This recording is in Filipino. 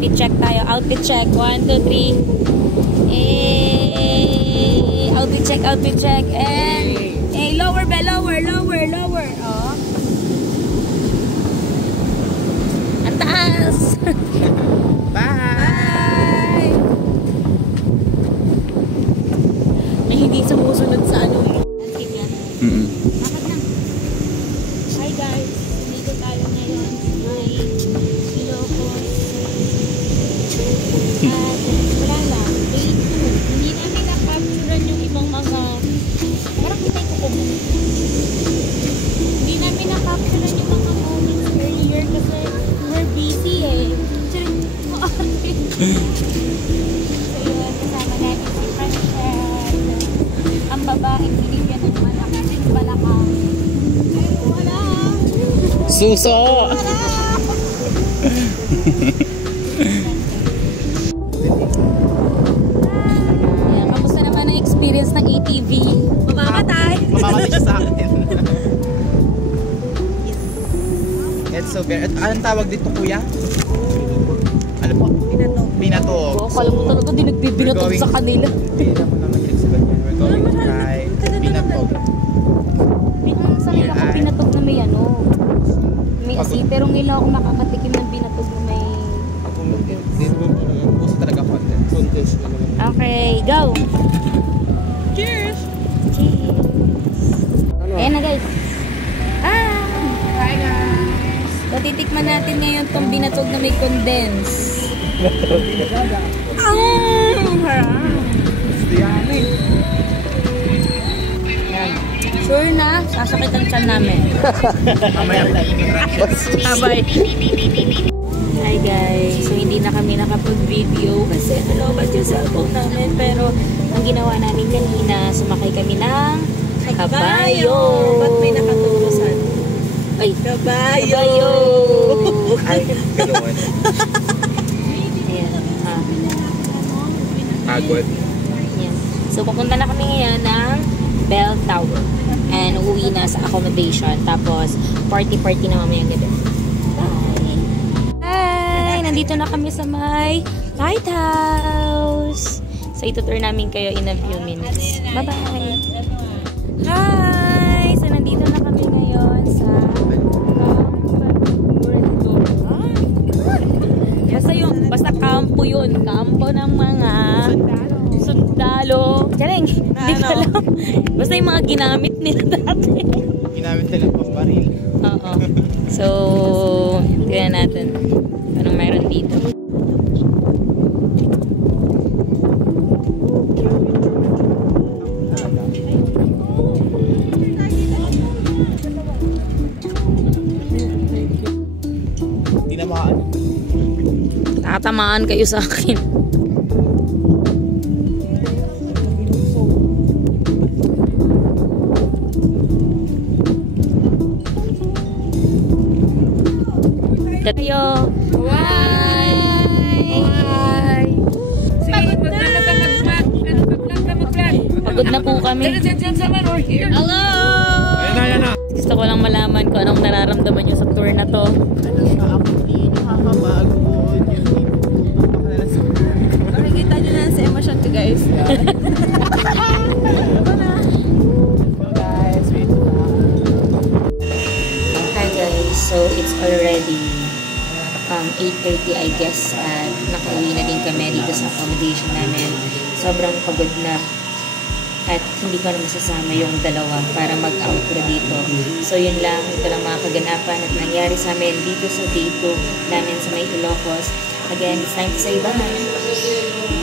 Outfit check tayo. Outfit check. 1, 2, 3. Outfit check, outfit check. And lower bell, lower. Oh. Ang taas. Bye! May hindi sumusunod sa ano. Hi guys, dito tayo ngayon sa may Ilocos. At wala lang, day 2. Hindi namin na-capturean yung ibang mga parang kitay ko po. Hindi namin na-capturean yung mga moments earlier kasi we're busy eh. So yun, kasama natin si Francesca. Ang babaeng binigyan ng malaking balakang. Wala! Suso! Kamusta naman ang experience ng ATV? Mamamatay! Mamamatay siya sa akin. It's so very... Anong tawag dito, kuya? Ano po? Binato. Kala mo talaga di nagbibinatot sa kanila. Hindi na mo na mahilig sa ganyan. We're going to try binato. Sanay ako binatog na may ano. May asin. Pero ngayon ako makakatikim ng binatog na may... Gusto talaga content. Okay, go! Cheers! Cheers! Ayan na guys. Hi guys! So, titikman natin ngayon tong binatog na may condense. Sure na, sasakit ang tiyan namin. Mamaya taingin rashes. Bye. Hi guys, so hindi na kami nakapag-video kasi nalobat yung cellphone namin. Pero ang ginawa namin kanina, sumakay kami ng kabayo. Ba't may nakatulosan? Ay, Kabayo! Ay, ganoon. Ayan, Agod. Ayan. So pupunta na kami ngayon ng Bell Tower. And uuwi na sa accommodation. Tapos party-party na mamayang gabi. Bye! Hi! Nandito na kami sa may lighthouse. So itutour namin kayo in a few minutes. Bye-bye! Hi! So nandito na kami ngayon sa basta kampo yun. Kampo ng mga sundalo. Charing! Hindi ko alam. Basta yung mga ginamit nila dati. Ginamit nila pang baril. Oo. So, tignan natin anong mayroon dito. Tinamaan. Nakatamaan kayo sa akin. Tayo. Bye! Bye! Pagod na po kami. Hello! Ayan na. Gusto ko lang malaman kung anong nararamdaman nyo sa tour na to. Makikita nyo na sa emosyon ko guys. Hi guys, so it's already 8:30 I guess at nakauwi na din kami dito sa accommodation namin. Sobrang pagod na at hindi ko na masasama yung dalawa para mag-outro dito. So yun lang, ito lang mga kaganapan at nangyari sa amin dito sa day 2 namin sa may Ilocos. Again, it's time to say bye!